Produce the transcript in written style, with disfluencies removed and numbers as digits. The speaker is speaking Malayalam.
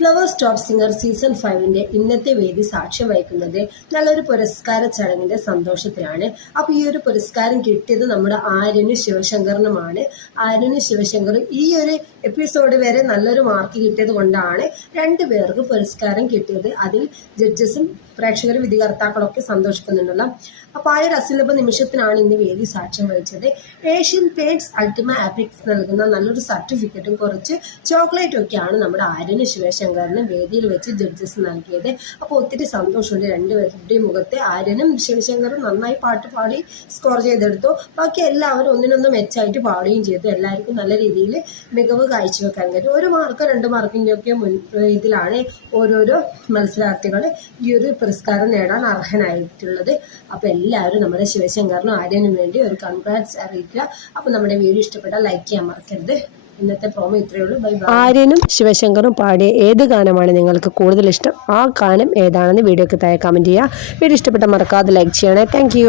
ഫ്ലവേഴ്സ് ടോപ്പ് സിംഗർ സീസൺ 5 ഇന്നത്തെ വേദി സാക്ഷ്യം വഹിക്കുന്നത് നല്ലൊരു പുരസ്കാര ചടങ്ങിന്റെ സന്തോഷത്തിലാണ്. അപ്പോൾ ഈ ഒരു പുരസ്കാരം കിട്ടിയത് നമ്മുടെ ആര്യനും ശിവശങ്കറിനുമാണ്. ആര്യനും ശിവശങ്കറും ഈ ഒരു എപ്പിസോഡ് വരെ നല്ലൊരു മാർക്ക് കിട്ടിയത് കൊണ്ടാണ് രണ്ടുപേർക്ക് പുരസ്കാരം കിട്ടിയത്. അതിൽ ജഡ്ജസും പ്രേക്ഷകരും വിധികർത്താക്കളൊക്കെ സന്തോഷിക്കുന്നുണ്ടല്ലോ. അപ്പോൾ ആ ഒരു അസുലഭ നിമിഷത്തിനാണ് ഇന്ന് വേദി സാക്ഷ്യം വഹിച്ചത്. ഏഷ്യൻ പെയിന്റ്സ് അൾട്ടിമ ആപ്പിക്സ് നൽകുന്ന നല്ലൊരു സർട്ടിഫിക്കറ്റും കുറച്ച് ചോക്ലേറ്റും ഒക്കെയാണ് നമ്മുടെ ആര്യനും ശിവശങ്കറിനും വേദിയിൽ വെച്ച് ജഡ്ജസ് നൽകിയത്. അപ്പോൾ ഒത്തിരി സന്തോഷമുണ്ട് രണ്ടുപേരുടെയും മുഖത്ത്. ആര്യനും ശിവശങ്കറും നന്നായി പാട്ട് പാടി സ്കോർ ചെയ്തെടുത്തു. ബാക്കി എല്ലാവരും ഒന്നിനൊന്ന് മെച്ചായിട്ട് പാടുകയും ചെയ്തു. എല്ലാവർക്കും നല്ല രീതിയിൽ മികവ് കാഴ്ചവെക്കാൻ കഴിയും. 1 മാർക്ക് 2 മാർക്കിൻ്റെ ഒക്കെ ഇതിലാണ് ഓരോരോ മത്സരാർത്ഥികൾ ഈ ഒരു പുരസ്കാരം നേടാൻ അർഹനായിട്ടുള്ളത്. അപ്പോൾ എല്ലാവരും നമ്മുടെ ശിവശങ്കറിനും ആര്യനും വേണ്ടി ഒരു കൺഗ്രാറ്റ്സ് അറിയിക്കുക. അപ്പോൾ നമ്മുടെ വീഡിയോ ഇഷ്ടപ്പെട്ടാൽ ലൈക്ക് ചെയ്യാൻ മറക്കരുത്. ഇന്നത്തെ പ്രോമോ ഇത്രയേ ഉള്ളൂ. Bye bye. ആര്യനും ശിവശങ്കറും പാടിയ ഏത് ഗാനമാണ് നിങ്ങൾക്ക് കൂടുതൽ ഇഷ്ടം? ആ ഗാനം ഏതാണെന്ന് വീഡിയോക്ക് താഴെ കമൻറ്റ് ചെയ്യുക. വീഡിയോ ഇഷ്ടപ്പെട്ടാൽ മറക്കാതെ ലൈക്ക് ചെയ്യണേ. താങ്ക്